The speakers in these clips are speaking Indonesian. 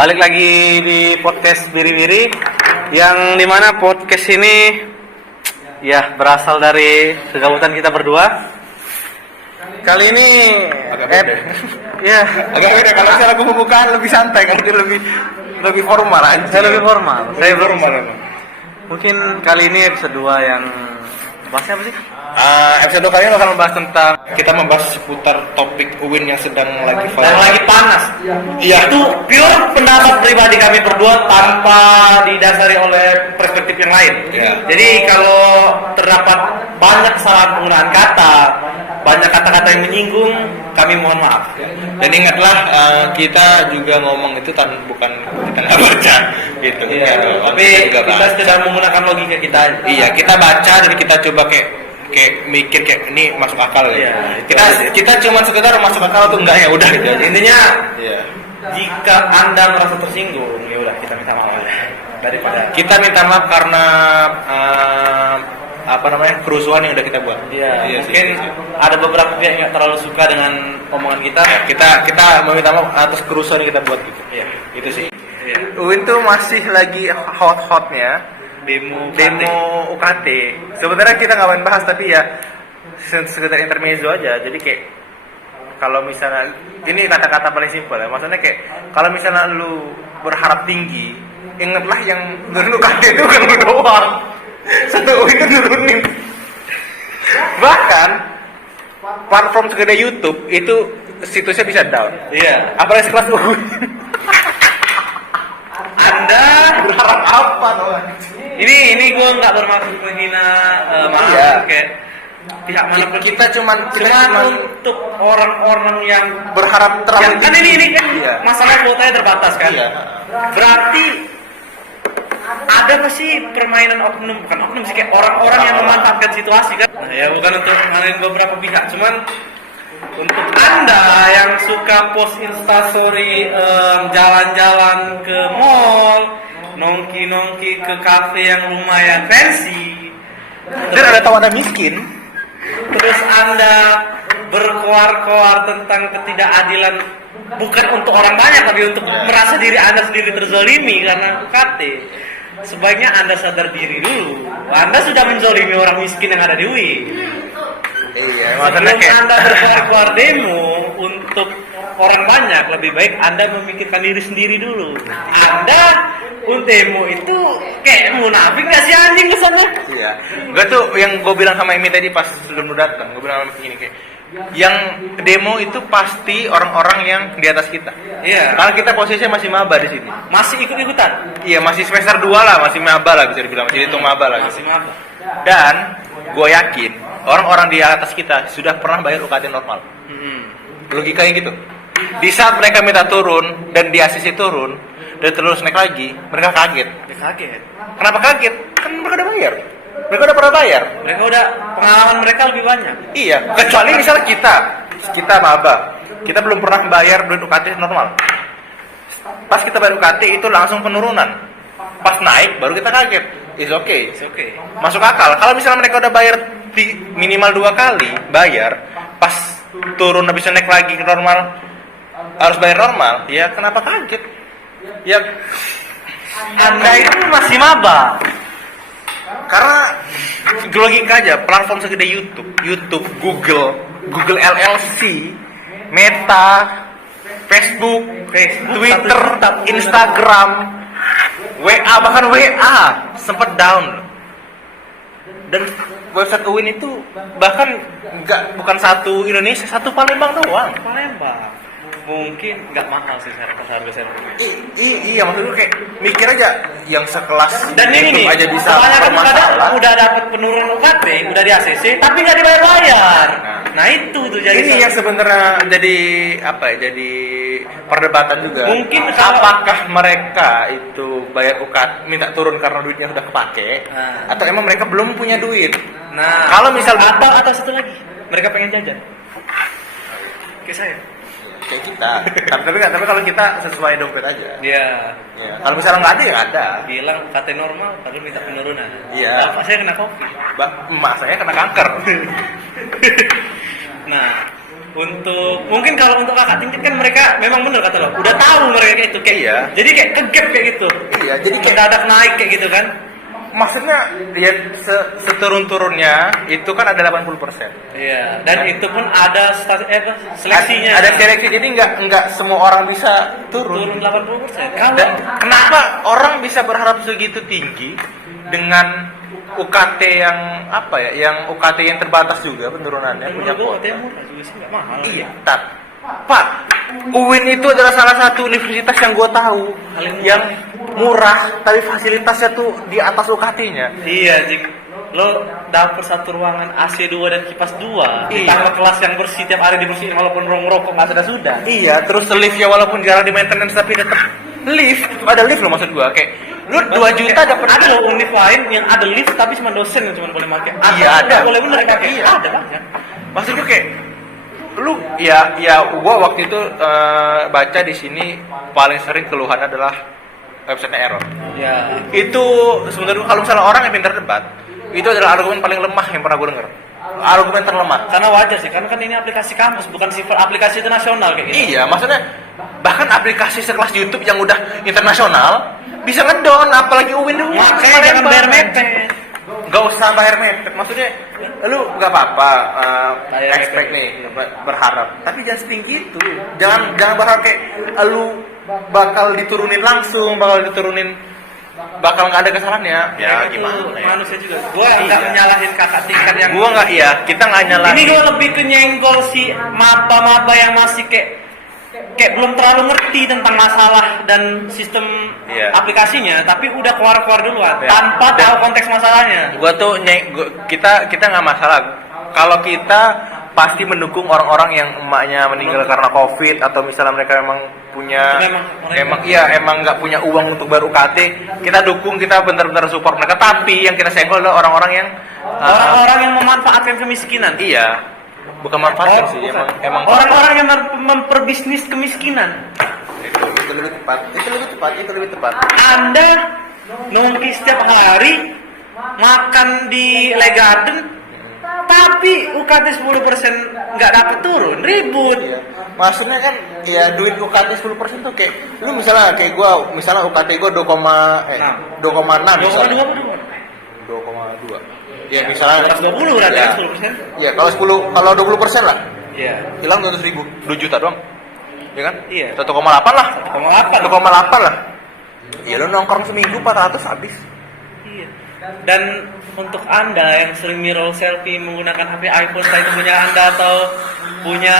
Balik lagi di podcast Biri-Biri, yang dimana podcast ini ya berasal dari kegabutan kita berdua. Kali ini agak beda. Kalau saya lagu pembukaan lebih santai, kan itu lebih formal aja. Saya lebih formal. Saya formal. Mungkin kali ini episode 2 yang bahasnya apa sih? Episode kali ini akan membahas tentang kita membahas seputar topik UIN yang sedang lagi viral. Yang lagi panas. Iya. Itu pure pendapat pribadi kami berdua tanpa didasari oleh perspektif yang lain. Iya. Jadi kalau terdapat banyak kesalahan penggunaan kata, banyak kata-kata yang menyinggung, kami mohon maaf. Dan ingatlah, kita juga ngomong itu bukan kita nggak baca gitu. Iya. Tapi kita sedang menggunakan logika kita. Iya, kita baca dan kita coba kayak mikir kayak ini masuk akal ya. Iya, kita cuma sekedar masuk akal atau enggak ya udah gitu. Intinya, Iya. jika Anda merasa tersinggung, ya udah kita minta maaf daripada Kita minta maaf karena kerusuhan yang udah kita buat. Iya, mungkin ada beberapa pihak yang terlalu suka dengan omongan kita. Kita meminta maaf atas kerusuhan yang kita buat gitu. Iya, Itu sih. iya. UIN tuh masih lagi hot-hotnya Demo UKT. Sebenarnya kita nggak main bahas, tapi ya sekedar intermezzo aja. Jadi kayak kalau misalnya ini kata-kata paling simpel ya, maksudnya kayak kalau misalnya lu berharap tinggi, ingatlah yang nurunin UKT itu kan lu doang. Satu UIN itu nurunin. Bahkan platform segede YouTube itu situsnya bisa down. Iya. Apalagi sekelas UIN. Anda Berharap apa tuh? ini gue nggak bermaksud menghina Iya. kayak pihak mana Kita cuman untuk orang-orang yang berharap terlalu kan ini kan Iya. masalah kuotanya terbatas kan. Iya. Berarti ada nggak sih permainan bukan oknum sih, kayak orang-orang yang memanfaatkan situasi kan. Nah, ya bukan untuk ngalahin beberapa pihak, cuman untuk Anda yang suka post instastory jalan-jalan ke mall, nongki-nongki ke kafe yang lumayan fancy, dan ada tahu Anda miskin. terus Anda berkoar-koar tentang ketidakadilan bukan untuk orang banyak tapi untuk merasa diri Anda sendiri terzolimi karena UKT. Sebaiknya Anda sadar diri dulu. Anda sudah menzolimi orang miskin yang ada di UI. Iya, Sebelum Anda berkoar-koar demo untuk orang banyak, lebih baik Anda memikirkan diri sendiri dulu. Anda demo itu kayak munafik gak sih anjing kesana? Iya. Gue tuh yang gue bilang sama Emi tadi pas sebelum lu datang, gue bilang sama begini kayak yang demo itu pasti orang-orang yang di atas kita. Iya. Karena kita posisinya masih maba di sini. Masih ikut-ikutan? Iya, masih semester 2 lah, masih maba lah bisa dibilang. Masih hitung maba lah. Masih maba. Dan gue yakin orang-orang di atas kita sudah pernah bayar UKT normal. Logikanya gitu. Di saat mereka minta turun dan di ACC turun dan terus naik lagi, mereka kaget. Kaget. Kenapa kaget? Kan mereka udah bayar. Mereka udah pernah bayar. Mereka udah, pengalaman mereka lebih banyak. Iya, kecuali misalnya kita maba, kita belum pernah bayar duit UKT normal. Pas kita bayar UKT itu langsung penurunan. Pas naik baru kita kaget. It's okay. It's okay. Masuk akal. Kalau misalnya mereka udah bayar minimal 2 kali bayar, pas turun habis naik lagi ke normal harus bayar normal, ya kenapa kaget? Ya Anda itu masih maba. karena logika aja, platform segede YouTube, Google LLC, Meta, Facebook, Twitter, Instagram, WA, bahkan WA sempat down. Dan website UIN itu bahkan bukan satu Indonesia, satu Palembang doang. Palembang. Mungkin nggak mahal sih harga servernya. Iya, maksudnya kayak mikir aja yang sekelas Dan ini nih, aja bisa kebanyakan bermasalah. udah dapat penurunan UKT, udah di ACC, tapi nggak dibayar-bayar. Nah itu tuh jadi Ini yang sebenarnya jadi jadi perdebatan juga. Mungkin kalau- apakah mereka itu bayar UKT minta turun karena duitnya sudah kepake, atau emang mereka belum punya duit? Nah, Kalau misal atau satu lagi, mereka pengen jajan. Kayak saya. kayak kita, tapi kalau kita sesuai dompet aja. Iya. Ya. Kalau misalnya nggak ada ya nggak ada. Bilang UKT normal, tapi minta penurunan. Iya. Bapak saya kena COVID. Emak saya kena kanker. Nah, untuk mungkin kalau untuk kakak tingkat kan mereka memang bener kata lo, udah tahu mereka kayak itu kayak. Iya. Jadi kayak kegap kayak gitu. Iya, jadi kayak mendadak naik kayak gitu kan. maksudnya ya seturun-turunnya itu kan ada 80%. Iya, dan itu pun ada seleksinya. Ada seleksi, jadi nggak semua orang bisa turun. Turun 80%. Kalau Dan kenapa orang bisa berharap segitu tinggi dengan UKT yang apa ya? Yang UKT yang terbatas juga penurunannya punya menurut kuota. gue murah juga sih, nggak mahal. Iya, Pak. UIN itu adalah salah satu universitas yang gue tahu Paling murah. yang murah, tapi fasilitasnya tuh di atas UKT-nya. Iya, Jik. Lo dapet satu ruangan AC 2 dan kipas 2, Iya. ditambah kelas yang bersih tiap hari dibersihin walaupun ngerokok nggak sudah. Iya, terus liftnya walaupun jarang di maintenance tapi tetap lift. Ada lift loh maksud gue, kayak lu 2 juta dapat. Ada loh univ lain yang ada lift tapi cuma dosen yang cuma boleh pakai. Iya, ada. Nggak boleh bener pakai. Iya. Ada banyak. Maksud gue kayak lu ya gua waktu itu baca di sini paling sering keluhan adalah website error. Ya. Itu sebenarnya kalau misalnya orang yang pintar debat, itu adalah argumen paling lemah yang pernah gue denger. Argumen terlemah. Karena wajar sih, karena kan ini aplikasi kampus, bukan sifat aplikasi internasional kayak gitu. Iya, maksudnya bahkan aplikasi sekelas YouTube yang udah internasional bisa ngedown, apalagi UIN dulu. Makanya jangan bayar mepet. Gak usah bayar mepet, maksudnya lu gak apa-apa Bayar expect mepet. nih, berharap, tapi jangan setinggi itu. Jangan berharap kayak lu bakal diturunin langsung, bakal nggak ada kesalahannya. Ya Itu gimana ya? manusia juga. Gua nggak nyalahin kakak tingkat yang. Gua nggak, iya, kita nggak nyalahin. Ini gue lebih ke nyenggol si maba-maba yang masih kayak belum terlalu ngerti tentang masalah dan sistem Iya. aplikasinya, tapi udah keluar duluan Iya. tanpa Dan- tahu konteks masalahnya. Kita nggak masalah kalau kita pasti mendukung orang-orang yang emaknya meninggal karena COVID atau misalnya mereka memang punya emang nggak punya uang untuk baru UKT, kita dukung, kita benar-benar support mereka. Tapi yang kita senggol adalah orang-orang yang Orang-orang yang memanfaatkan kemiskinan. iya, bukan manfaat sih, bukan. emang Orang-orang yang memperbisnis kemiskinan. itu lebih tepat. Anda nongki setiap hari makan di Legaden, tapi UKT 10% nggak dapat turun, ribut. Iya. Maksudnya kan ya duit UKT 10% tuh kayak lu misalnya kayak gua, misalnya UKT gua 2,6 misalnya. 2,2. Ya misalnya 220 berarti ya. kan 10%. Ya kalau 20% lah. Iya. Hilang 200.000, 2 juta doang. Ya kan? Iya. 1,8 lah. 1,8. 1,8 lah. Ya lu nongkrong seminggu 400 habis. Iya. Dan untuk Anda yang sering mirror selfie menggunakan HP iPhone, entah itu punya Anda atau punya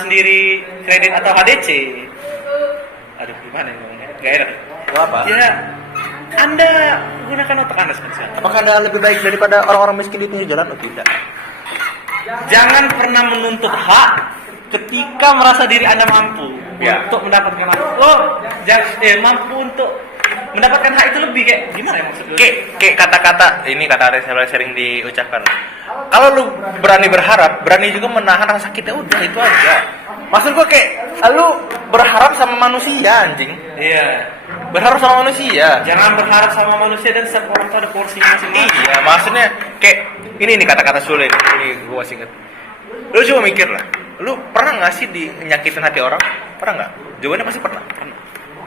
sendiri kredit atau HDC. Aduh, gimana ini ngomongnya? Gak enak. Gak apa? Ya, Anda gunakan otak Anda seperti sekarang. Apakah Anda lebih baik daripada orang-orang miskin di pinggir jalan atau tidak? Jangan pernah menuntut hak ketika merasa diri Anda mampu Ya. untuk mendapatkan hak. Mampu untuk mendapatkan hak itu lebih kayak gimana ya maksudnya? Kayak kata-kata ini kata yang sering diucapkan. Kalau lu berani berharap, berani juga menahan rasa sakitnya, udah itu aja. Maksud gua kayak lu berharap sama manusia, anjing. Iya. Berharap sama manusia. Jangan berharap sama manusia, dan setiap orang itu ada porsinya masing-masing. Iya, maksudnya kayak ini nih kata-kata sulit. Ini gua masih inget. Lu coba mikir lah. Lu pernah nggak sih nyakitin hati orang? Pernah nggak? Jawabannya pasti pernah.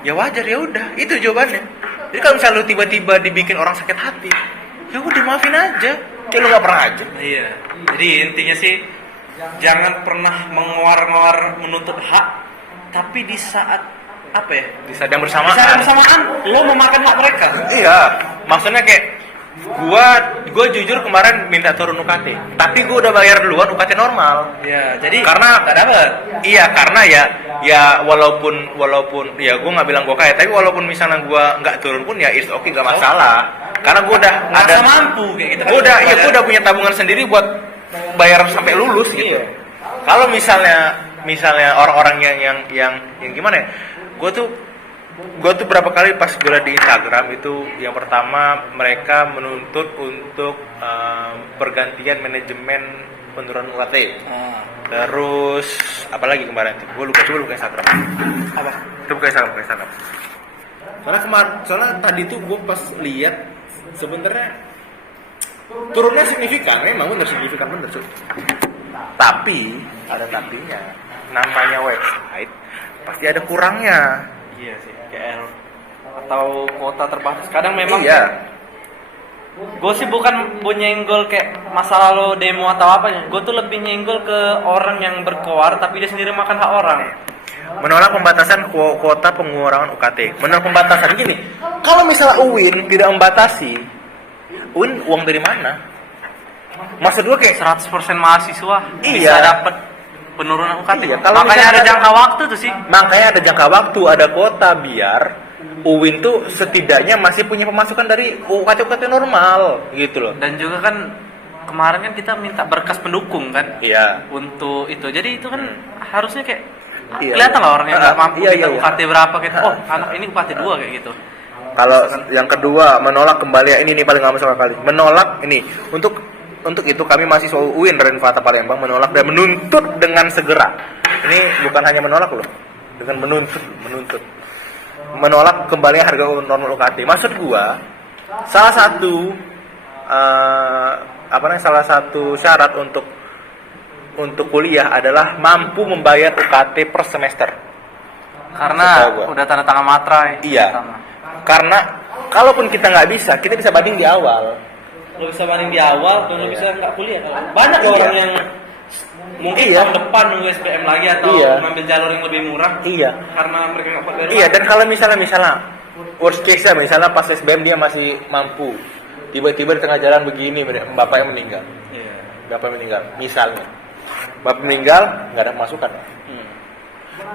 Ya wajar, ya udah, itu jawabannya. Jadi kalau misalnya lu tiba-tiba dibikin orang sakit hati, ya udah maafin aja. Kayak lu nggak pernah aja. Iya. Jadi intinya sih jangan pernah menguar-nguar menuntut hak, tapi di saat apa ya? Di saat yang Di bersamaan. saat bersamaan lo memakan hak mereka. Iya, maksudnya kayak gua jujur kemarin minta turun UKT, tapi gua udah bayar duluan UKT normal. Iya. Jadi Karena nggak dapat. Iya, karena ya walaupun ya gua nggak bilang gua kaya, tapi walaupun misalnya gua nggak turun pun ya it's okay, nggak masalah. Karena gua udah Merasa mampu kayak gitu. gua udah punya tabungan sendiri buat bayar sampai lulus gitu. Iya. Kalau misalnya orang-orang yang gimana ya? Gue tuh berapa kali pas gue liat di Instagram itu, yang pertama mereka menuntut untuk pergantian manajemen penurunan UKT. Terus apalagi kemarin tuh? Gue coba lupa Instagram. Apa? Coba buka Instagram. Soalnya tadi tuh gue pas lihat sebenarnya turunnya signifikan, memang bener signifikan bener cuy. Tapi ada tapinya. Namanya website pasti ada kurangnya. Iya sih, KL atau kota terbatas. Kadang memang Iya. gue sih bukan nyenggol kayak masa lalu demo atau apa. Gue tuh lebih nyenggol ke orang yang berkoar tapi dia sendiri makan hak orang. Menolak pembatasan kuota pengurangan UKT. Menolak pembatasan gini. Kalau misalnya UIN tidak membatasi, UIN uang dari mana? Maksud gue kayak 100% mahasiswa Iya. bisa dapat penurunan UKT. Iya, kalau Makanya misalnya ada ada- jangka waktu tuh sih. makanya ada jangka waktu, ada kuota biar UIN tuh setidaknya masih punya pemasukan dari UKT normal gitu loh. Dan juga kan kemarin kan kita minta berkas pendukung kan Iya. untuk itu. Jadi itu kan harusnya kayak Iya. kelihatan lah orang yang nggak mampu Iya, kita iya. UKT berapa gitu. Oh, anak ini UKT 2 kayak gitu. Kalau yang kedua menolak kembali ini nih paling nggak masuk akal. Menolak ini untuk itu kami mahasiswa UIN Renvata Palembang menolak dan menuntut dengan segera. Ini bukan hanya menolak loh, dengan menuntut. Menolak kembali harga normal UKT. Maksud gua salah satu syarat untuk kuliah adalah mampu membayar UKT per semester. Karena Setahu gua. udah tanda tangan materai. Iya. Pertama. Karena kalaupun kita nggak bisa, kita bisa banding di awal. Lo bisa banding di awal, lo bisa nggak kuliah. Banyak Iya. orang yang mungkin Iya. tahun depan nunggu SBM lagi atau Iya. mengambil jalur yang lebih murah Iya. karena mereka nggak pakai Iya, dan kalau misalnya worst case ya, misalnya pas SBM dia masih mampu, tiba-tiba di tengah jalan begini, bapaknya meninggal, Iya. misalnya, bapak meninggal nggak ada pemasukan. Hmm.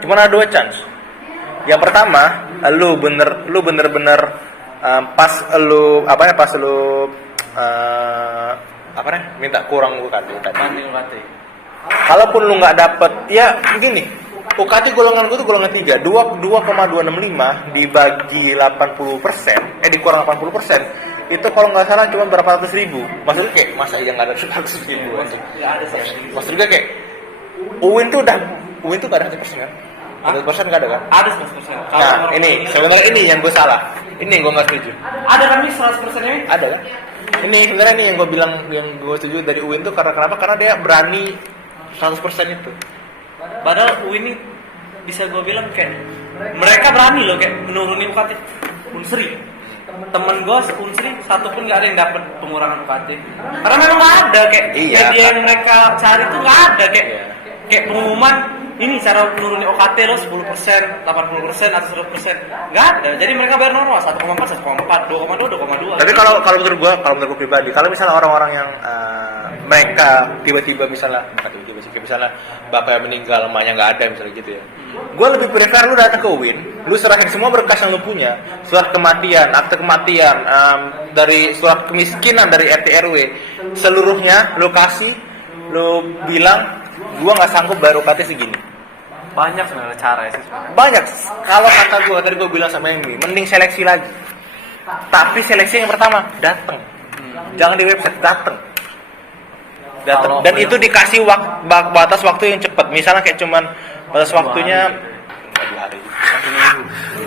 Cuma ada dua chance. Yang pertama, lu bener-bener pas lu minta kurang UKT. Banding UKT. Kalaupun lu nggak dapet, ya begini, UKT golongan gue tuh golongan 3, 2,265 dibagi 80%, dikurang 80%, itu kalau nggak salah cuma berapa ratus ribu. Maksudnya kayak, masa iya nggak ada 100 ribu? Ya ada sih. Maksudnya kayak, UIN tuh nggak ada 100% kan? 100% nggak ada kan? Ada 100%. Nah, ini, sebenarnya ini yang gue salah. Ini yang gue nggak setuju. Ada kan nih 100% ini? Ada kan? Ini sebenarnya nih yang gue bilang, yang gue setuju dari UIN tuh karena kenapa? Karena dia berani 100% itu. Padahal ini bisa gue bilang kayak mereka berani loh kayak menurunin UKT Unsri. Temen gue Unsri satu pun nggak ada yang dapat pengurangan UKT. Karena memang nggak ada kayak Iya, media kan. yang mereka cari tuh nggak ada kayak pengumuman ini cara menurunin UKT lo 10%, 80% atau 100%. Nggak ada. Jadi mereka bayar normal 1,4, 1,4, 2,2, 2,2. Tapi kalau menurut gue pribadi, kalau misalnya orang-orang yang mereka tiba-tiba misalnya bapak yang meninggal, emaknya nggak ada misalnya gitu ya, gue lebih prefer lu datang ke UIN, lu serahin semua berkas yang lu punya, surat kematian, akte kematian, dari surat kemiskinan dari RT RW, seluruhnya lu kasih, lu bilang gue nggak sanggup bayar UKT segini. banyak sebenarnya cara sih sebenarnya. Banyak. Kalau kata gue tadi gue bilang sama yang ini, mending seleksi lagi. Tapi seleksi yang pertama datang, jangan di website, datang. Kalau Dan belum- itu dikasih batas waktu yang cepat. Misalnya kayak cuman batas waktunya 2 hari.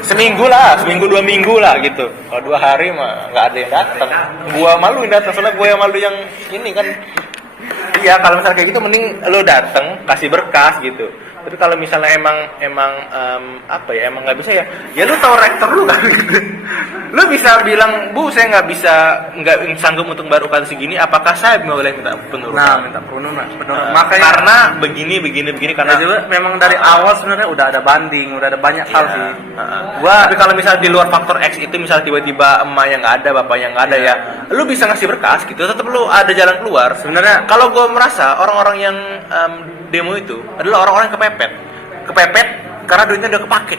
Seminggu 2 minggu lah gitu. Kalau 2 hari mah nggak ada yang datang. Gua malu yang datang, soalnya gua yang malu yang ini kan. Iya, kalau misalnya kayak gitu mending lo datang kasih berkas gitu. Tapi kalau misalnya emang emang nggak bisa ya lu tahu rektor lu kan gitu. Lu bisa bilang, Bu, saya nggak sanggup untuk bayar UKT segini, apakah saya boleh minta penurunan? Nah, minta penurunan. Nah, Makanya karena begini karena karena juga memang dari awal sebenarnya udah ada banding, udah ada banyak hal Iya. sih. Gua tapi kalau misalnya di luar faktor X itu misalnya tiba-tiba emaknya nggak ada, bapaknya nggak ada ya, lu bisa ngasih berkas gitu, tetap lu ada jalan keluar. Sebenarnya kalau gue merasa orang-orang yang demo itu adalah orang-orang yang kepepet karena duitnya udah kepake.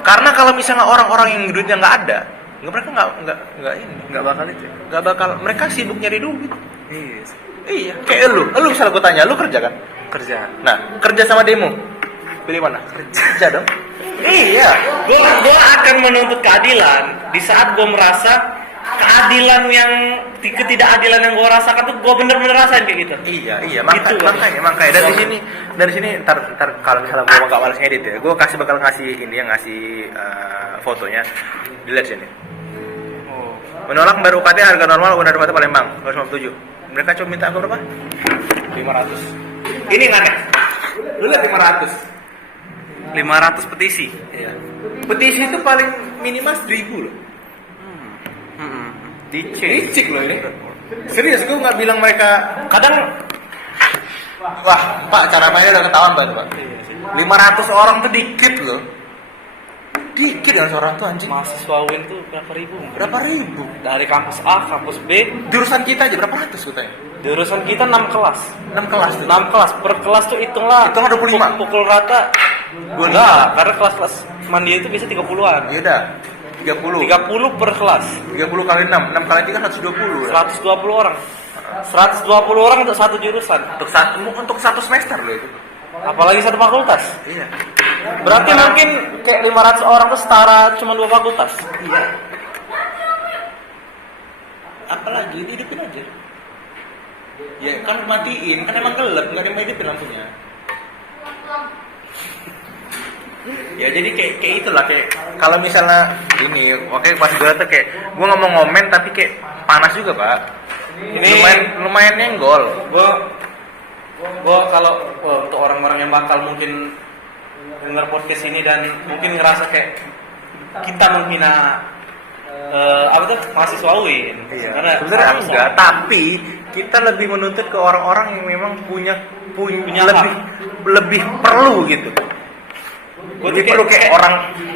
Karena kalau misalnya orang-orang yang duitnya nggak ada, mereka nggak bakal mereka sibuk nyari duit. Iya, kayak lu misalnya gue tanya, lu kerja kan? Kerja. Nah, kerja sama demo, pilih mana? Kerja dong. Iya, Gue akan menuntut keadilan di saat gue merasa keadilan yang ketidakadilan yang gue rasakan tuh gue bener-bener rasain kayak gitu. Iya, Gitu. makanya dari sini ntar kalau misalnya gue nggak malas ngedit ya, gue bakal ngasih fotonya, dilihat sini. Menolak bayar UKT harga normal Unpad Palembang 257. mereka cuma minta berapa? 500. Ini yang aneh. Lu lihat 500. 500 petisi. Iya. Petisi itu paling minimal 1.000 loh. Dicek loh ini. Serius, gue nggak bilang mereka. Kadang Wah, Pak, cara mainnya udah ketahuan banget, Pak. 500 orang tuh dikit loh. Dikit kan seorang tuh anjing. mahasiswa UIN tuh berapa ribu? Berapa ribu? Dari kampus A, kampus B, Jurusan kita aja berapa ratus katanya? jurusan kita 6 kelas. 6 kelas tuh. 6 kelas, per kelas tuh hitunglah. Hitunglah 25. Pukul rata 25. enggak, karena kelas-kelas mandiri itu bisa 30-an. Ya udah. 30. 30 per kelas. 30 kali 6. 6 kali 3 120 ya. 120 orang. 120 orang untuk satu jurusan. Untuk satu semester loh itu. Apalagi satu fakultas. Iya. Berarti mungkin kayak 500 orang tuh setara cuma 2 fakultas. Iya. Apalagi dihidupin aja. Ya kan matiin, kan emang gelap, nggak ada yang hidupin lampunya. Ya jadi kayak itulah, kayak kalau misalnya ini, oke pas gue tuh kayak gue nggak mau ngomen tapi kayak panas juga Pak. Ini lumayan nyenggol. Gua kalau untuk orang-orang yang bakal mungkin dengar podcast ini dan mungkin ngerasa kayak kita menghina mahasiswa UIN. Iya. Karena Sebenarnya sama-sama. enggak, tapi kita lebih menuntut ke orang-orang yang memang punya lebih perlu gitu. Lebih perlu kayak orang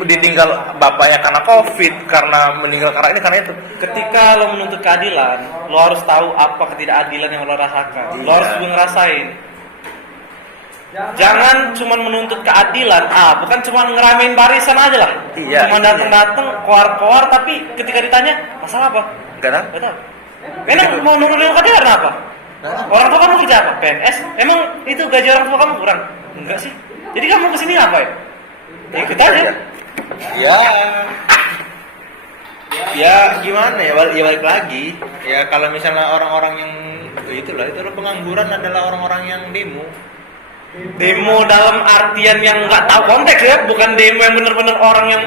ditinggal bapaknya karena COVID, karena meninggal karena itu. Ketika lo menuntut keadilan, lo harus tahu apa ketidakadilan yang lo rasakan. Lo harus juga ngerasain. Jangan cuma menuntut keadilan, bukan cuma ngeramein barisan aja lah. Iya, Cuma datang-datang, koar-koar, tapi ketika ditanya, masalah apa? Enggak tahu. Gak tahu. Emang mau nurunin keadilan apa? Orang tua kamu kerja apa? PNS? Emang itu gaji orang tua kamu kurang? Enggak sih. Jadi kamu kesini apa ya? Ya ikut aja. Ya gimana ya, balik lagi. Ya kalau misalnya orang-orang yang itu pengangguran adalah orang-orang yang demo. Demo dalam artian yang nggak tahu konteks ya, bukan demo yang benar-benar orang yang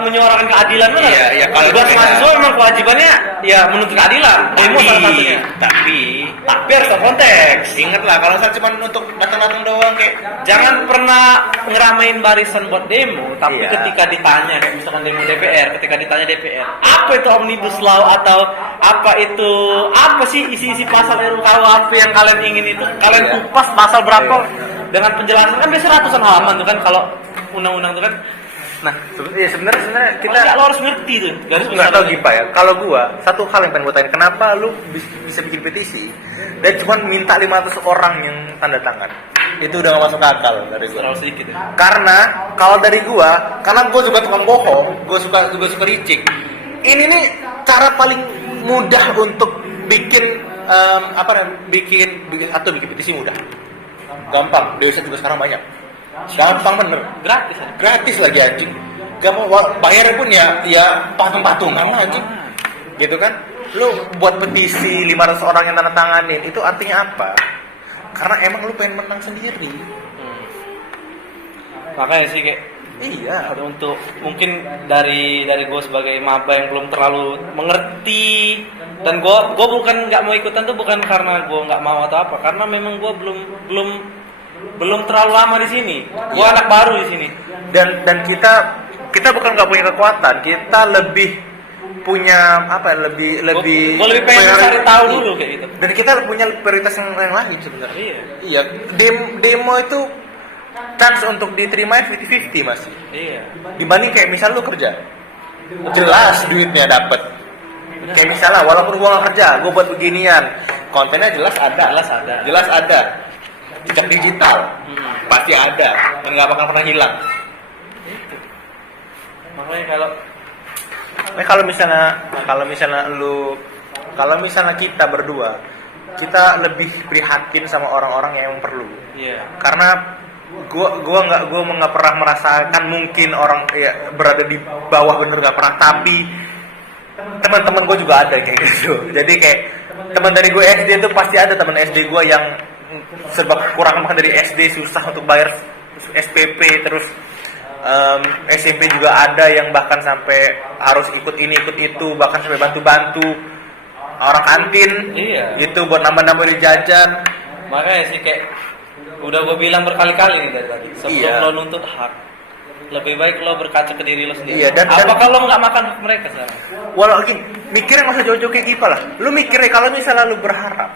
menyuarakan keadilan. Iya, kalau buat mahasiswa memang kewajibannya ya menuntut keadilan. Demo salah satunya. Tapi harus tahu konteks. Ingatlah kalau saya cuma untuk datang-datang doang kayak Jangan pernah ngeramein barisan buat demo, tapi Iya. ketika ditanya, kayak misalkan demo DPR, ketika ditanya DPR, apa itu Omnibus Law atau apa sih isi-isi pasal RUU yang kalian ingin itu, kalian Iya. kupas pasal berapa Iya. dengan penjelasan kan biasa ratusan halaman tuh kan kalau undang-undang tuh kan. Nah, sebenarnya kita lo harus ngerti tuh. Garis nggak tahu besarnya. Gipa ya. Kalau gua satu hal yang pengen gua tanya, kenapa lu bisa bikin petisi dan cuma minta 500 orang yang tanda tangan? Itu udah gak masuk akal dari gua. Terlalu sedikit ya. Karena kalau dari karena gua juga tukang bohong, gua suka licik. Ini nih cara paling mudah untuk bikin bikin petisi mudah. Gampang, desa juga sekarang banyak. Gampang bener. Gratis ya. Gratis lagi anjing. Gak mau bayar pun ya patung-patungan lah anjing. Gitu kan? Lu buat petisi 500 orang yang tanda tanganin, itu artinya apa? Karena emang lu pengen menang sendiri. Makanya sih kayak Iya. untuk mungkin dari gue sebagai maba yang belum terlalu mengerti, dan gue bukan nggak mau ikutan tuh bukan karena gue nggak mau atau apa, karena memang gue belum terlalu lama di sini. Gue anak baru di sini. Dan kita bukan nggak punya kekuatan, kita lebih punya lebih Gue lebih pengen cari tahu dulu kayak gitu. Dan kita punya prioritas yang lain sebenarnya. Iya. Iya, demo itu chance untuk diterima 50-50 masih. Iya. Dibanding kayak misal lu kerja, jelas duitnya dapet. Kayak misalnya walaupun gua nggak kerja, gua buat beginian, kontennya jelas ada. Jejak digital pasti ada dan nggak bakal pernah hilang. Makanya kalau misalnya kita berdua, kita lebih prihatin sama orang-orang yang perlu. iya. Karena gua nggak pernah merasakan, mungkin orang ya berada di bawah bener nggak pernah, tapi teman-teman gue juga ada kayak gitu. Jadi kayak teman dari gue SD itu pasti ada teman SD gue yang serba kurang makan dari SD, susah untuk bayar SPP, terus SMP juga ada yang bahkan sampai harus ikut ini ikut itu, bahkan sampai bantu-bantu orang kantin. Iya. Itu buat nambah-nambah di jajan. Makanya sih kayak udah gue bilang berkali-kali nih dari tadi. Sebelum Iya. lo nuntut hak, lebih baik lo berkaca ke diri lo sendiri. Iya, dan apakah lo nggak makan hak mereka sekarang? walaupun mikirnya nggak usah jauh-jauh kayak gitu lah. Lu mikirnya kalau misalnya lu berharap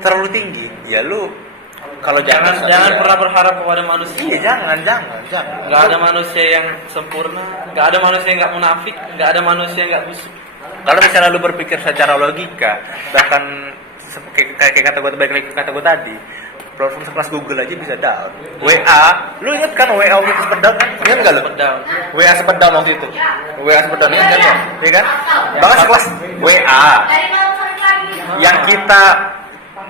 terlalu tinggi, ya lu kalau Jangan pernah berharap kepada manusia. Iya, jangan. Gak ada manusia yang sempurna, gak ada manusia yang gak munafik, gak ada manusia yang gak busuk. Kalau misalnya lu berpikir secara logika, bahkan kayak kata gue balik lagi ke kata gue tadi, platform sekelas Google aja bisa down. WA, lu inget kan WA waktu itu sempat down kan? Ingat nggak lu? Down. WA sempat down waktu itu. WA sempat down, ingat kan ya? Iya kan? Bahkan sekelas WA yang kita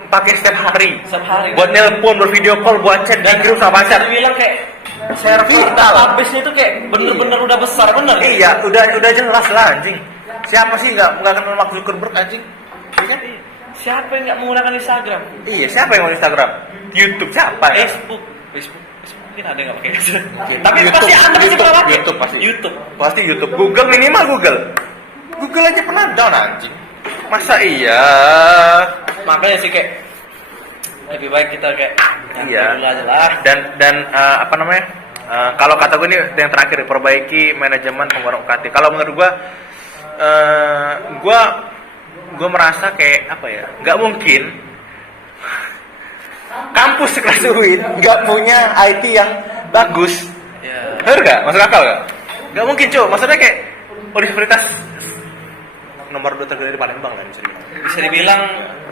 pakai setiap hari buat nelpon, buat video call, buat chat di grup sama pacar. Dia bilang kayak server database-nya itu kayak bener-bener udah besar, bener. Iya, udah jelas lah anjing. Siapa sih nggak kenal Mark Zuckerberg anjing? Iya kan? Siapa yang nggak menggunakan Instagram? Iya, siapa yang mau Instagram? YouTube siapa ya? Facebook mungkin ada yang nggak pakai. Tapi pasti ada sih pernah pakai. Pasti YouTube. Google minimal Google. Google aja pernah down anjing. Masa iya? Makanya sih kayak lebih baik kita kayak Iya. dulu aja lah. Dan apa namanya? Kalau kata gue nih yang terakhir, perbaiki manajemen pengeluaran UKT. Kalau menurut gue merasa kayak apa ya? Nggak mungkin kampus sekelas UIN nggak punya IT yang bagus. Ya. Bener nggak? Masuk akal nggak? Nggak mungkin cuy. Maksudnya kayak universitas nomor 2 tergede di Palembang lah bisa dibilang. Bisa dibilang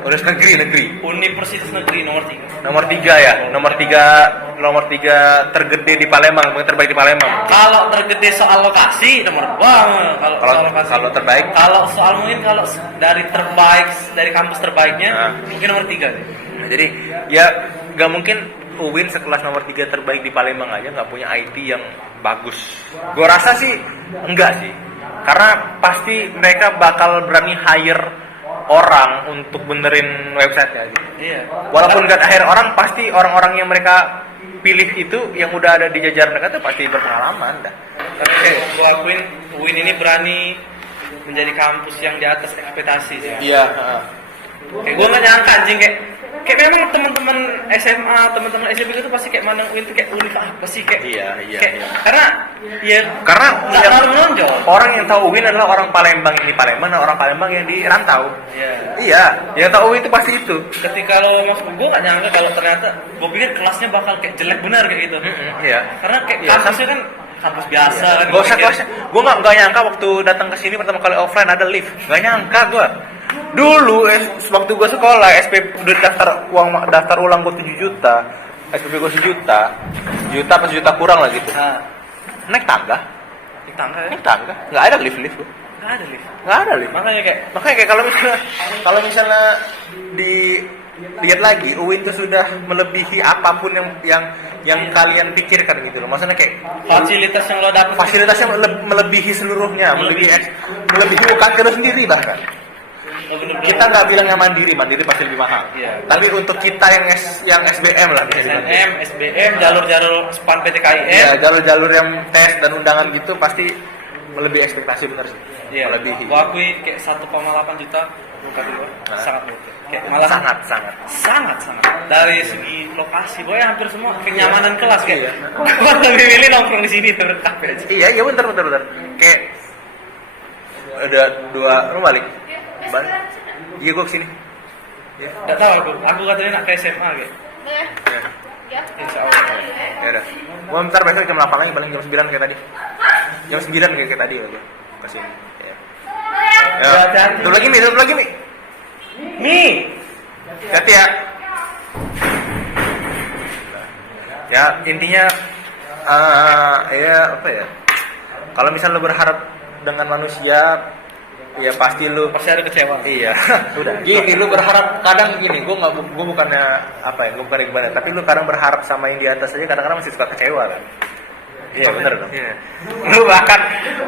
Universitas negeri. universitas negeri nomor 3. Nomor 3 ya. Nomor 3 tergede di Palembang, mungkin terbaik di Palembang. Kalau tergede soal lokasi nomor 2. Kalau terbaik, Kalau soal mungkin kalau dari terbaik dari kampus terbaiknya Nah. mungkin nomor 3 deh. nah, jadi ya nggak mungkin UIN sekelas nomor 3 terbaik di Palembang aja nggak punya IT yang bagus. Gue rasa sih enggak sih, karena pasti mereka bakal berani hire orang untuk benerin websitenya gitu. Iya. Walaupun nggak hire orang, pasti orang-orang yang mereka pilih itu yang udah ada di jajaran mereka tuh pasti berpengalaman dah. Tapi gue akuin UIN ini berani menjadi kampus yang di atas ekspektasi sih. Iya. Kayak gue nggak nyangka anjing kayak memang teman-teman SMA, teman-teman SMP itu pasti kayak mandang UIN itu kayak univ apa sih kayak. Iya. Karena Karena nggak yang terlalu menonjol. orang yang tahu UIN adalah orang Palembang yang di Palembang dan orang Palembang yang di rantau. Iya. Iya, yang tahu UIN itu pasti itu. Ketika lo masuk, gue gak nyangka kalau ternyata gue pikir kelasnya bakal kayak jelek benar kayak gitu. Iya. Karena kayak Iya, kampusnya kan kampus biasa kan. Gak usah kelasnya. Gue nggak nyangka waktu datang ke sini pertama kali offline ada lift. Nggak nyangka gue. Dulu waktu gue sekolah udah daftar ulang gue 7 juta. SPP gue 1 juta. Apa 1 juta kurang lah gitu. Nah, Naik tangga. di tangga ya. Naik tangga. Nggak ada lift gua. Gak ada lift. Nggak ada lift. Makanya kayak Kalau misalnya dilihat lagi UIN itu sudah melebihi apapun yang kalian pikirkan gitu loh. Maksudnya kayak fasilitas yang lo dapet. fasilitasnya melebihi seluruhnya, melebihi UKT lo sendiri bahkan. Lo bener-bener Kita nggak bilang yang mandiri pasti lebih mahal. Iya. Tapi untuk kita yang SBM lah, bisa dibilang. SNM, SBM, jalur-jalur SPAN PTKIN. Ya, jalur-jalur yang tes dan undangan gitu pasti melebihi ekspektasi bener sih. Iya. Melebihi. Gua akui kayak 1,8 juta UKT gua sangat murah. Kayak malah sangat dari segi lokasi, boy hampir semua kenyamanan kelas kayak. Iya. Gua lebih milih nongkrong di sini daripada kafe aja. Iya bentar. Kayak ada 2 lu balik. Iya gua kesini. Iya. Gak tahu aku katanya nak ke SMA kayak. Ya. Insya Allah. Ya udah. Gua bentar besok jam 8 lagi, paling jam 9 kayak tadi. Jam 9 kayak tadi gua kesini. Ya. Hati-hati. Satu lagi nih. Mi. Hati ya. Ya intinya ya apa ya? Kalau misalnya lu berharap dengan manusia, ya pasti ada kecewa. Iya. Udah. Gini lu berharap kadang gini, gua bukannya apa ya, gua bukan gimana, tapi lu kadang berharap sama yang di atas aja kadang-kadang masih suka kecewa kan. Iya bener dong. Iya.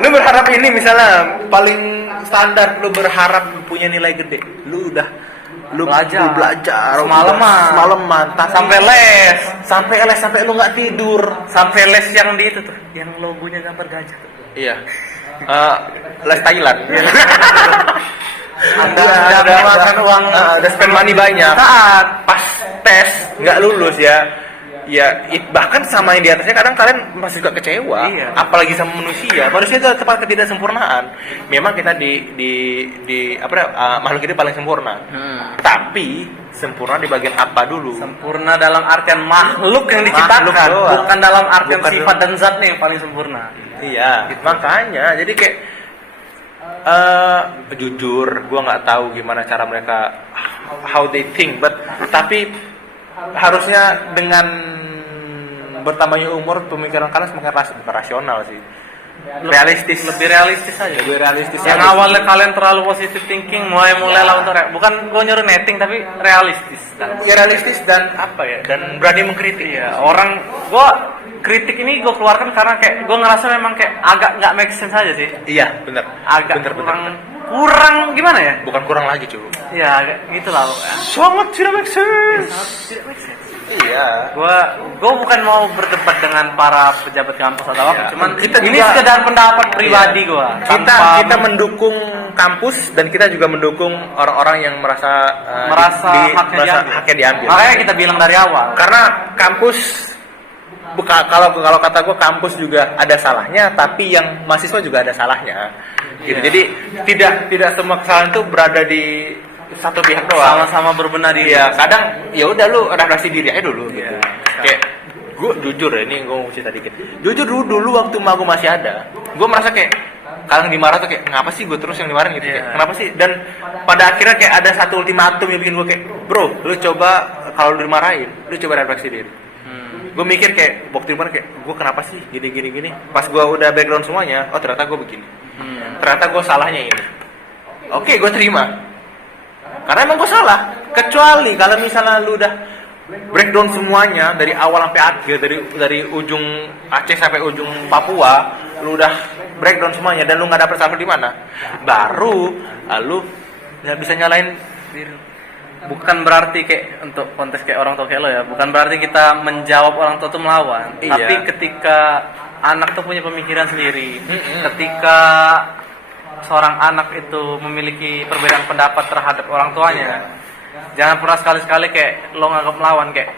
Lu berharap ini misalnya paling standar, lu berharap punya nilai gede. Lu belajar semalaman sampai les sampai lu nggak tidur, Sampai les yang di itu tuh, yang logonya gambar gajah tuh. iya les Thailand Anda Iya, sudah mengeluarkan uang, udah spend money banyak. saat Pas tes nggak lulus ya. Ya, bahkan sama yang di atasnya kadang kalian masih juga kecewa. Iya. Apalagi sama manusia. Manusia itu tempat ketidaksempurnaan. Memang kita di makhluk ini paling sempurna. Tapi sempurna di bagian apa dulu? Sempurna dalam artian makhluk yang diciptakan, Makhluk doang. bukan dalam artian Bukan sifat dan zatnya yang paling sempurna. Iya, makanya jadi kayak jujur, gua nggak tahu gimana cara mereka how they think, tapi harusnya dengan bertambahnya umur pemikiran kalian semakin rasional sih, realistis, Lebih realistis aja. lebih realistis. Yang aja. awalnya kalian terlalu positive thinking, mulai lah untuk bukan gue nyuruh netting tapi realistis. Ya realistis dan apa ya, dan berani mengkritik. Iya, orang gue kritik ini gue keluarkan karena kayak gue ngerasa memang kayak agak nggak make sense aja sih. Iya, benar. Agak Bener. kurang gimana ya? Bukan kurang lagi cuy. Iya, agak gitu lah. Sangat tidak make sense. Tidak make sense. Iya. Gue bukan mau berdebat dengan para pejabat kampus atau apa, Iya. cuman Kita ini juga- sekedar pendapat pribadi Iya. gue. Kita mendukung kampus dan kita juga mendukung orang-orang yang merasa haknya diambil. Makanya kita bilang dari awal. Karena kampus kalau kata gue kampus juga ada salahnya, tapi yang mahasiswa juga ada salahnya. Gitu. Iya. Jadi tidak semua kesalahan itu berada di satu pihak doang. Sama-sama berbenah diri. Iya, kadang ya udah lu refleksi diri aja dulu gitu. Iya. Kayak gue jujur ya, ini gue mau cerita dikit. Jujur dulu waktu emak gue masih ada, gue merasa kayak kadang dimarah tuh kayak ngapa sih gue terus yang dimarahin gitu. Iya. Kayak, kenapa sih? Dan pada akhirnya kayak ada satu ultimatum yang bikin gue kayak, bro, lu coba kalau lu dimarahin, lu coba refleksi diri. Gue mikir kayak waktu dimana kayak gue kenapa sih gini. Pas gue udah background semuanya, oh ternyata gue begini. Ternyata gue salahnya ini. Oke, gue terima. Karena emang gue salah. Kecuali kalau misalnya lu udah breakdown semuanya dari awal sampai akhir, dari ujung Aceh sampai ujung Papua, lu udah breakdown semuanya dan lu nggak dapet salah di mana, baru lu nggak bisa nyalain diri. Bukan berarti kayak untuk konteks kayak orang tua kayak lo ya, bukan berarti kita menjawab orang tua itu melawan. Iya. Tapi ketika anak tuh punya pemikiran sendiri, ketika seorang anak itu memiliki perbedaan pendapat terhadap orang tuanya, jangan pernah sekali-sekali kayak lo nganggap melawan. Kayak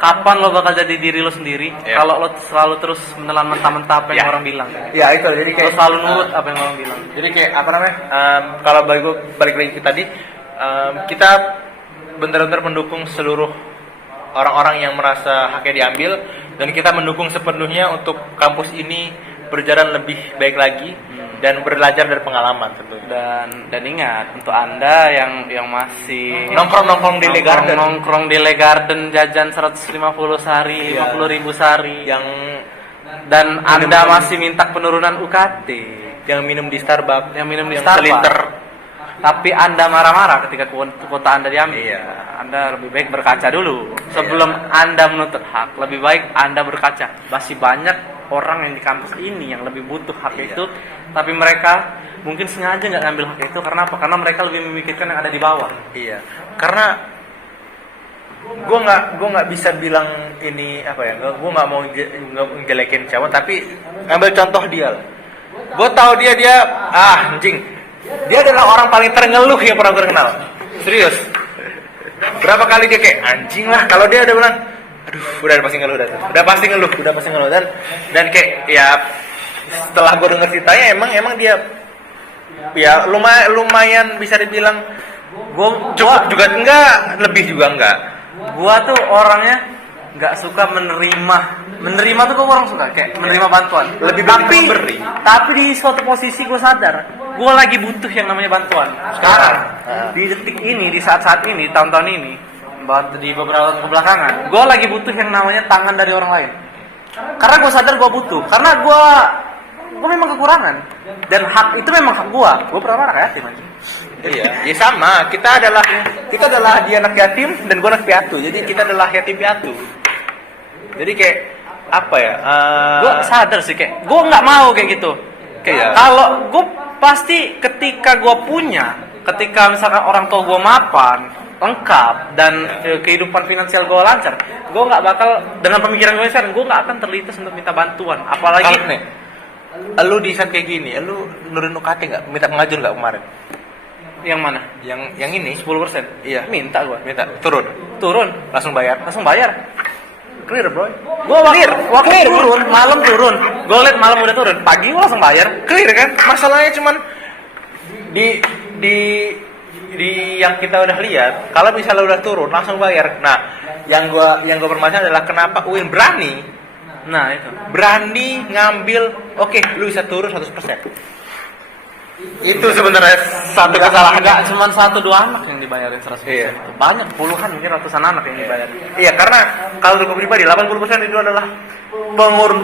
kapan lo bakal jadi diri lo sendiri kalau lo selalu terus menelan mentah-mentah apa yang orang bilang. Ya itu jadi Lo kayak selalu nurut apa yang orang bilang. jadi kayak apa namanya, kalau balik lagi ke tadi, kita benar-benar mendukung seluruh orang-orang yang merasa haknya diambil, dan kita mendukung sepenuhnya untuk kampus ini berjalan lebih baik lagi dan belajar dari pengalaman tentunya. Dan ingat untuk anda yang masih Nongkrong di Le Garden, nongkrong di Le Garden jajan 150 sehari, 50.000 sehari, dan anda masih minta penurunan UKT, yang minum di Starbucks, yang minum di yang Starbucks, seliter. tapi anda marah-marah ketika kuota anda diambil. Iya. Anda lebih baik berkaca dulu sebelum anda menuntut hak. Lebih baik anda berkaca. Masih banyak orang yang di kampus ini yang lebih butuh hak itu, tapi mereka mungkin sengaja nggak ngambil hak itu. Karena apa? Karena mereka lebih memikirkan yang ada di bawah. Iya, karena gue nggak bisa bilang ini apa ya, gue nggak mau ngejelekin siapa, tapi ambil contoh dia lah. Gue tahu dia anjing, dia adalah orang paling terengeluh yang pernah gue kenal, serius. Berapa kali dia kayak anjing lah, kalau dia udah bilang aduh udah pasti ngeluh, udah pasti ngeluh, dan kayak ya setelah gue denger ceritanya emang dia ya lumayan bisa dibilang cukup juga enggak, lebih juga enggak. Gua tuh orangnya nggak suka menerima tuh gua orang suka kayak menerima bantuan. Lebih baik memberi. Tapi di suatu posisi gua sadar gua lagi butuh yang namanya bantuan. Sekarang di detik ini, di saat-saat ini, tahun-tahun ini, di beberapa tahun kebelakangan, gua lagi butuh yang namanya tangan dari orang lain. Karena gua sadar gua butuh, karena gua memang kekurangan, dan hak itu memang hak gua pernah anak yatim aja. Iya, ya sama. Kita adalah dia anak yatim dan gue anak piatu. Jadi kita adalah yatim piatu. Jadi kayak apa ya? Gue sadar sih kayak gue nggak mau kayak gitu. Kayak kalau gue pasti ketika gue punya, ketika misalkan orang tua gue mapan, lengkap, dan kehidupan finansial gue lancar, gue nggak bakal dengan pemikiran gue sekarang, gue nggak akan terlintas untuk minta bantuan. Apalagi lu di saat kayak gini, lu nurunin UKT nggak? Minta pengajuan nggak kemarin? Yang mana? Yang ini 10%. Iya. Minta gua. minta turun, Turun. langsung bayar. Langsung bayar. Clear, bro. Gua waktu Clear. turun, malam turun. Gua liat malam udah turun. Pagi gua langsung bayar. Clear kan? Masalahnya cuman di yang kita udah lihat, kalau misalnya udah turun langsung bayar. Nah, yang gua permasalahan adalah kenapa UIN Nah, itu. berani ngambil, oke, lu bisa turun 100%. Itu sebenarnya satu kesalahan. Enggak cuma 1-2 anak yang dibayarin 100%. Iya. Banyak puluhan, mungkin ratusan anak yang dibayarin. Iya, karena kalau gue pribadi 80% itu adalah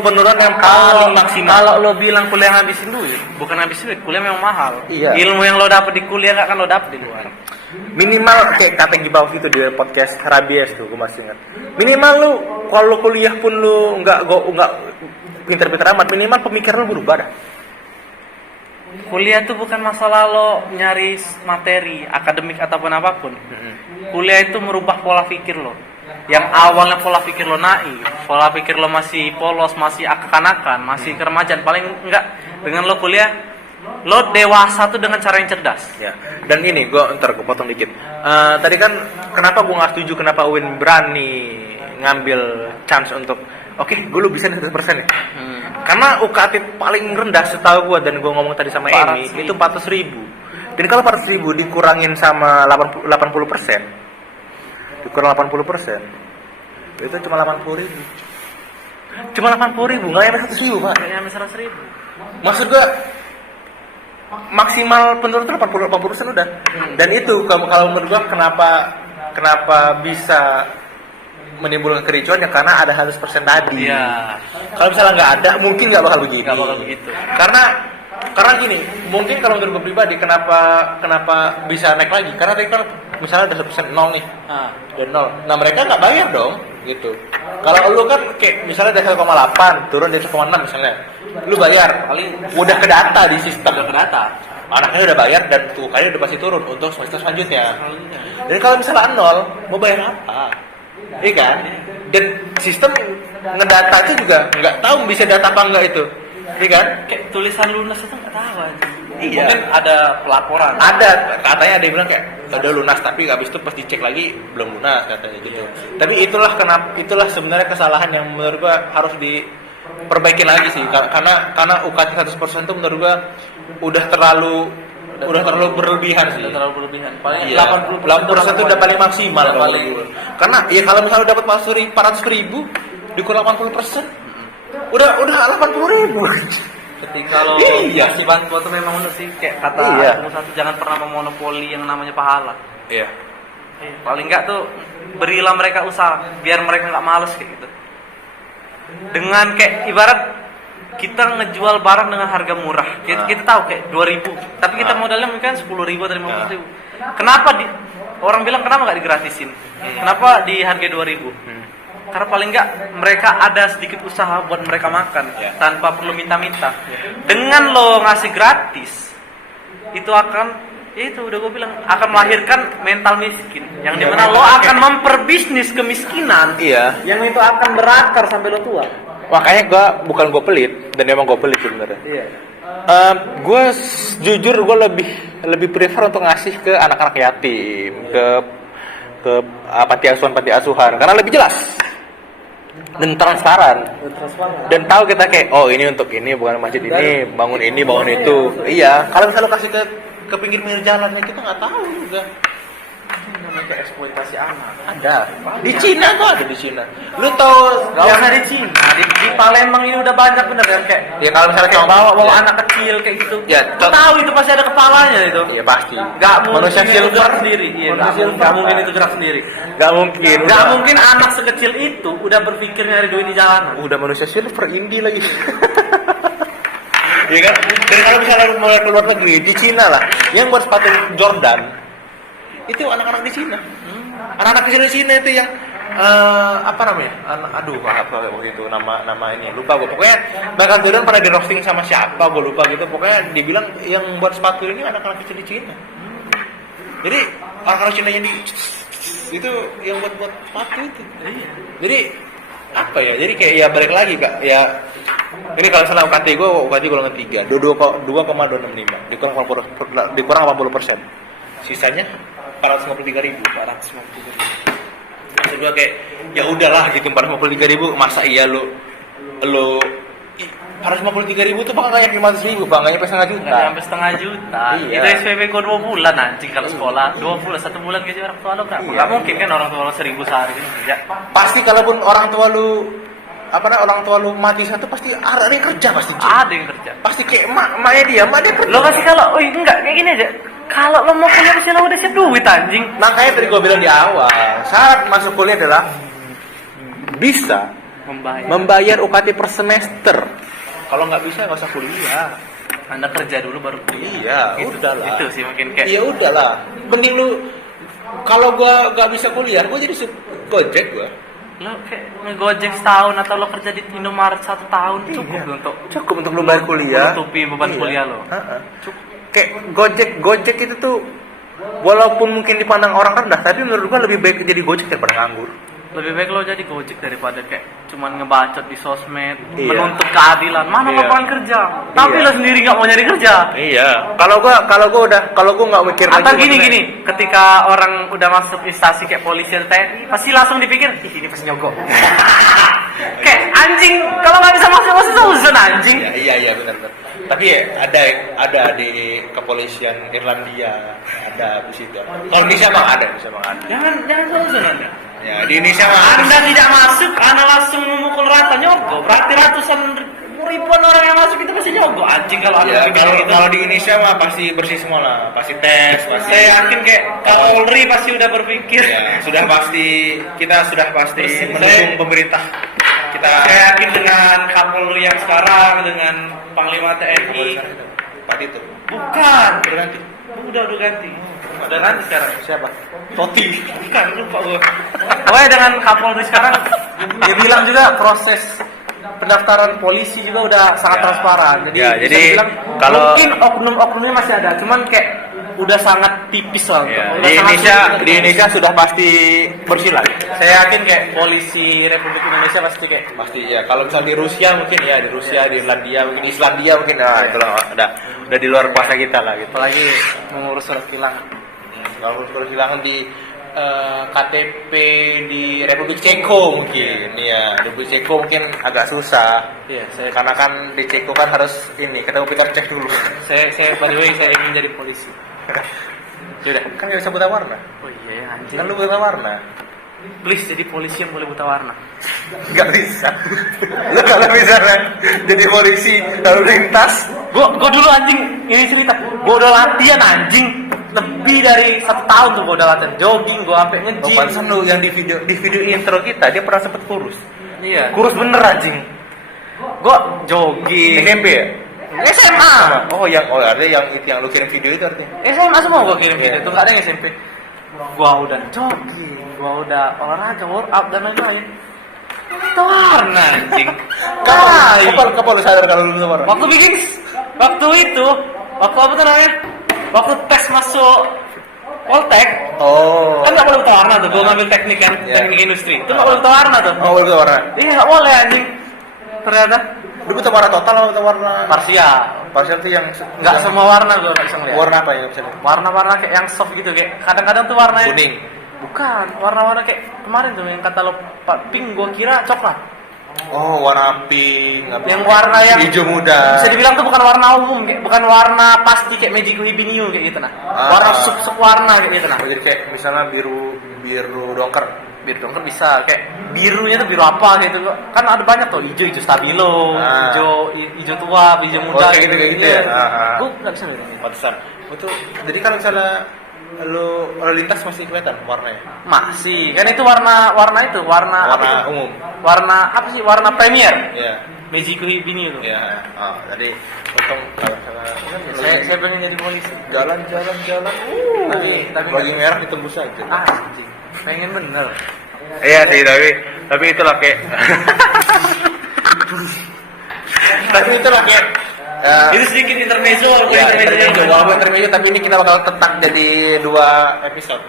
penurunan yang paling maksimal. Kalau lo bilang kuliah ngabisin duit, bukan ngabisin duit, kuliah memang mahal. Iya. Ilmu yang lo dapet di kuliah nggak akan lo dapet di luar. Minimal kayak kata yang di bawah itu di podcast Rabies tuh, gue masih ingat. Minimal lu kalau kuliah pun lu nggak pinter-pinter amat, minimal pemikiran lu berubah dah. Kuliah itu bukan masalah lo nyari materi, akademik ataupun apapun. Kuliah itu merubah pola pikir lo. Yang awalnya pola pikir lo naif, pola pikir lo masih polos, masih kekanakan, masih keremajaan. Paling enggak dengan lo kuliah, lo dewasa tuh dengan cara yang cerdas. Ya. Dan ini gue potong dikit. Tadi kan kenapa gue nggak setuju kenapa UIN berani ngambil chance untuk gue lu bisa nih 100% ya. Karena UKT paling rendah setahu gue dan gue ngomong tadi sama Amy itu 400.000. Dan kalau 400.000 dikurangin sama 80%, dikurang 80%, itu cuma 80.000. Cuma 80.000, nggak nyampe 100.000 pak. Nggak nyampe 100.000. Maksud gue maksimal penurunan 80% udah. Dan itu kalau menurut gue kenapa bisa menimbulkan kericuan ya karena ada 100% tadi. Iya. Kalau misalnya nggak ada, mungkin nggak bakal begini. Nggak bakal begitu. Karena gini, mungkin kalau menurut gue pribadi kenapa bisa naik lagi? Karena tadi kan misalnya ada 100% nol nih, dan nol. Nah mereka nggak bayar dong, gitu. Kalau lu kan kayak misalnya dari 1,8 turun dari 1,6 misalnya, lu bayar, paling udah ke data di sistem. Udah ke data. Anaknya udah bayar dan tuh kayaknya udah pasti turun untuk semester selanjutnya. Dan kalau misalnya nol, mau bayar apa? Iya kan? Dan sistem ngedata itu juga nggak tahu bisa data apa enggak itu, iya kan? Kayak tulisan lunas itu nggak tahu aja. Iya. Mungkin ada pelaporan. Ada, katanya ada yang bilang kayak udah lunas tapi habis itu pas dicek lagi belum lunas katanya gitu. Tapi itulah sebenarnya kesalahan yang menurut gua harus diperbaiki lagi sih. Karena UKT 100% itu menurut gua udah terlalu berlebihan sih. Udah terlalu berlebihan. Paling Iya. 80% itu udah paling maksimal paling. Karena ya kalau misalnya dapat 400.000 dikurang 80%, udah 80.000. Ketika lo Iya. kasih bantuan tuh memang bener sih kayak kata Iya. pengusaha tuh jangan pernah memonopoli yang namanya pahala. Iya. Paling enggak tuh berilah mereka usaha biar mereka nggak males kayak gitu. Dengan kayak ibarat kita ngejual barang dengan harga murah. Kita tahu kayak 2.000, tapi kita modalnya mungkin 10.000 atau 15.000. Kenapa orang bilang kenapa nggak digratisin? Kenapa di harga 2.000? Karena paling nggak mereka ada sedikit usaha buat mereka makan tanpa perlu minta-minta. Dengan lo ngasih gratis, itu akan itu udah gue bilang akan melahirkan mental miskin yang dimana lo akan memperbisnis kemiskinan. Iya. Yang itu akan berakar sampai lo tua. Makanya bukan gue pelit dan emang gue pelit sebenarnya. Iya. Gue jujur gue lebih prefer untuk ngasih ke anak-anak yatim, ke panti asuhan karena lebih jelas dan transparan. Dan tahu kita kayak ini untuk ini bukan masjid ini, bangun ini, bangun itu. Iya, kalau misalnya lo kasih ke pinggir-pinggir jalan ya kita nggak tahu juga. Namanya eksploitasi anak. Ada. Di Cina tuh ada di Cina. Lu tahu Gak usah di Cina, di Palembang ini udah banyak bener kan kayak. ya kalau misalnya Kayak bawa ya. anak kecil kayak gitu. Ya, Lu tahu itu pasti ada kepalanya itu. Iya pasti. Gak mungkin Manusia itu silver gerak sendiri. Iya, gak mungkin itu gerak sendiri. Gak mungkin. Gak mungkin anak sekecil itu udah berpikir nyari duit di jalanan. Udah manusia silver indie lagi. Iya kan? Dan kalau misalnya lu mulai keluar negeri di Cina lah, yang buat sepatu Jordan itu anak-anak di Cina. Anak-anak kecil di Cina itu yang apa namanya? Apa begitu nama ini lupa gue. Pokoknya Michael Jordan pernah di roasting sama siapa gue lupa gitu. Pokoknya dibilang yang buat sepatu ini anak-anak kecil di Cina. Jadi anak-anak Cina yang itu yang buat sepatu itu. Jadi apa ya? Jadi kayak ya balik lagi kak. Ya ini kalau salah UKT golongan 3, 2,265 dikurang 80%. sisanya 453.000. 453.000. Maksud gua kayak ya udahlah gitu, 453.000 masa iya lo 453.000 tuh bang kayak 500.000 bang, nggak nyampe setengah juta. Nggak sampai setengah juta. Iya. Itu SPP gua 2 bulan anjing kalau sekolah. 2 bulan, 1 bulan gaji orang tua lo berapa? Iya. Nggak mungkin kan orang tua lo 1.000 sehari gitu kerja. Pasti kalaupun orang tua lu mati satu, pasti ada yang kerja pasti. Ada yang kerja. Pasti kayak emaknya dia kerja. Lo kasih kalau, enggak kayak gini aja. Kalau lo mau kuliah pasti lo udah siap duit anjing. Makanya tadi gua bilang di awal, syarat masuk kuliah adalah bisa membayar UKT per semester. Kalau nggak bisa nggak usah kuliah. Anda kerja dulu baru kuliah. Iya, udahlah. Itu sih mungkin kayak. Iya udahlah. Mending lu, kalau gua nggak bisa kuliah, gua jadi Gojek gua. Lo kayak ngegojek setahun atau lo kerja di Indomaret 1 tahun Cukup untuk lu bayar kuliah. Menutupi beban kuliah lo. Cukup. Kayak Gojek itu tuh walaupun mungkin dipandang orang rendah, tapi menurut gua lebih baik jadi Gojek daripada nganggur. Lebih baik lo jadi Gojek daripada kayak cuman ngebacot di sosmed, Iya. menuntut keadilan. Mana Iya. lapangan kerja? Tapi Iya. lo sendiri nggak mau nyari kerja. Iya. Kalau gua nggak mikir Atau lagi gini, ketika orang udah masuk instansi kayak polisi atau TNI, pasti langsung dipikir, ih ini pasti nyogok. Kayak anjing, kalau nggak bisa masuk seuzon anjing. Iya benar. Tapi ya, ada di kepolisian Irlandia, ada di situ. Kalau Indonesia bang ada. Jangan seuzon Anda. Ya di Indonesia mah Anda tidak masuk, Anda langsung memukul rata nyogok. Berarti ratusan ribuan orang yang masuk itu pasti nyogok anjing kalau Anda ya, pikir gitu. kalau di Indonesia mah pasti bersih semua lah, pasti tes, pasti. Saya yakin kayak Kapolri pasti udah berpikir. Ya, kita sudah pasti Bersih. mendukung pemerintah. Saya yakin dengan Kapolri yang sekarang, dengan Panglima TNI. Pak itu. Bukan, Udah ganti. udah ganti. Udah ganti sekarang. Siapa? Toti. Bukan, lupa gue. Pokoknya dengan Kapolri sekarang, dia bilang juga proses pendaftaran polisi juga udah sangat Ya. transparan. Jadi, Ya, bisa jadi dibilang, kalau- mungkin oknum-oknumnya masih ada, cuman kayak udah sangat tipis lah. Ya, Udah di sangat Indonesia sulit. di Indonesia sudah pasti bersih lah. Saya yakin kayak polisi Republik Indonesia pasti kayak Pasti ya. Kalau misal di Rusia mungkin ya, di Rusia, di Irlandia, mungkin Islandia mungkin itu lah udah di luar kuasa kita lah gitu. apalagi mengurus surat tilang. Kalau kehilangan di KTP di Republik Ceko mungkin, ya Republik Ceko mungkin agak susah. Iya, Karena kan di Ceko kan harus ketemu Peter cek dulu. saya by the way saya ingin jadi polisi. Sudah, kan nggak bisa buta warna. Oh iya ya anjing. Kan lu buta warna. Please jadi polisi yang boleh buta warna. Nggak bisa. Lu kalau misalnya jadi polisi lalu lintas, Gua dulu anjing, ini cerita. Gua udah latihan anjing lebih dari 1 tahun tuh gua udah latihan jogging, gua sampai nge-gym. pantesan lu yang di video intro kita dia pernah sempet kurus. Iya. Kurus bener anjing. Gua jogging. SMP ya? SMA. Oh ada yang lu kirim video itu artinya. SMA semua gua kirim Iya. video tuh, enggak ada yang SMP. Gua udah jogging, gua udah olahraga, workout dan lain-lain. Buta warna anjing. Kapan lu sadar kalau lu buta warna? Waktu itu, waktu apa tuh namanya? Waktu tes masuk Poltek, Oh. kan nggak boleh buta warna tuh. Gue ngambil teknik kan, Iya. teknik industri. Itu nggak boleh buta warna tuh. Oh, buta warna. Iya nggak boleh anjing. Ternyata Lu buta warna total atau buta warna parsial. parsial tuh yang Nggak semua warna gue nggak bisa ngeliat. warna apa ya bisa lihat? Warna-warna kayak yang soft gitu, kayak kadang-kadang tuh warna Kuning. Bukan, warna-warna kayak kemarin tuh yang kata lo pink, gue kira coklat. Oh, warna pink. Yang warna yang hijau muda. bisa dibilang tuh bukan warna umum, kayak bukan warna pasti kayak Magic Hibiniu kayak gitu nah. Warna sub warna kayak gitu nah. Jadi kayak misalnya biru dongker. Biru dongker bisa, kayak birunya tuh biru apa gitu. Kan ada banyak tuh, hijau stabilo, hijau tua, hijau muda. Oh, kayak gitu ya. Gue nggak bisa lihat. Pantesan. Betul. Jadi kalau misalnya lu lalu lintas masih kelihatan warnanya. Masih, kan itu warna Warna apa itu? umum. Warna apa sih? Warna premier. Iya. Magic Hibiniu itu. Iya. Oh, jadi untung kalau Saya pengen jadi polisi. jalan. Tapi Bagi merah ditembus aja. anjing. Pengen bener. Iya sih, tapi itulah kayak tapi itulah kayak Itu sedikit intermezzo, walaupun intermezzo, tapi ini kita bakal tetak jadi 2 episode.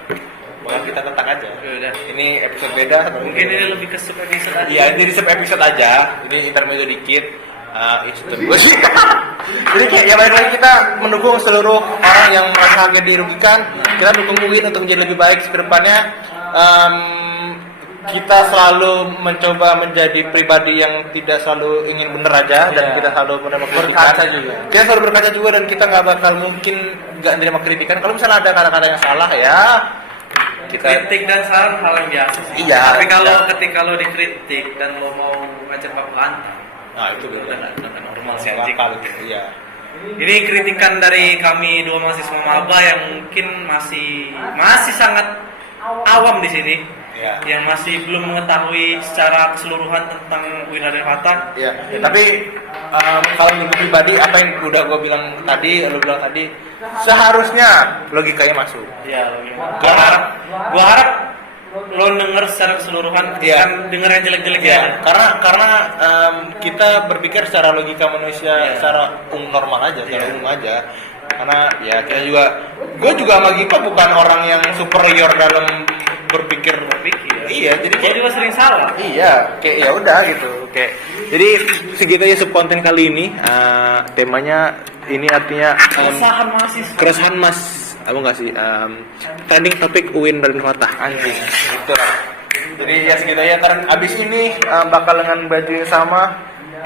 Bakal kita tetak aja. Udah. Ini episode beda. Mungkin ini lebih ke sub episode aja. Iya, ini di sub episode aja. Ini intermezzo dikit. Itu terus. Jadi kayak ya balik lagi kita mendukung seluruh orang yang merasa agak dirugikan. Kita dukung UIN untuk menjadi lebih baik ke depannya. Kita selalu mencoba menjadi pribadi yang tidak selalu ingin bener aja dan kita selalu menerima kritikan juga. Kita selalu berkaca juga dan kita nggak bakal mungkin nggak menerima kritikan. Kalau misalnya ada kata-kata yang salah ya kita kritik dan saran hal yang biasa sih. Iya. Tapi kalau ketika lo dikritik dan lo mau ngajak baku hantam, itu udah normal sih masuk anjing. akal gitu. Iya. Ini kritikan dari kami dua mahasiswa maba yang mungkin masih sangat awam di sini. Iya. Yang masih belum mengetahui secara keseluruhan tentang UIN Raden Fatah. Iya. Tapi kalau menurut pribadi apa yang udah gue bilang tadi, lo bilang tadi, seharusnya logikanya masuk. Iya, gua harap lo denger secara keseluruhan, Iya. kan denger yang jelek-jelek Ya, ya. karena kita berpikir secara logika manusia, Iya. secara normal aja, secara Iya. umum aja. Karena ya kita juga, gue juga sama Gipa bukan orang yang superior dalam berpikir. Iya, jadi Gua juga sering salah. iya, kayak ya udah gitu, kayak jadi segitu aja subkonten kali ini. Temanya ini artinya Keresahan mahasiswa. keresahan mas, apa nggak sih? Trending topik UIN Raden Fatah anjing. Gitu lah. Jadi ya segitu aja. Ntar abis ini bakal dengan baju yang sama,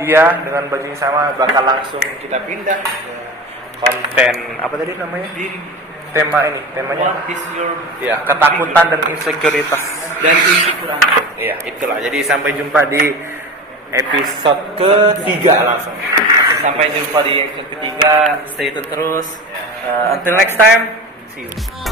dia dengan baju yang sama bakal langsung kita pindah ke konten apa tadi namanya? Tema ini, temanya What is your ya ketakutan dan insekuritas. dan insecure? Iya, itulah. Jadi sampai jumpa di episode ketiga langsung. Sampai jumpa di episode ketiga. Stay tune terus. Until next time. See you.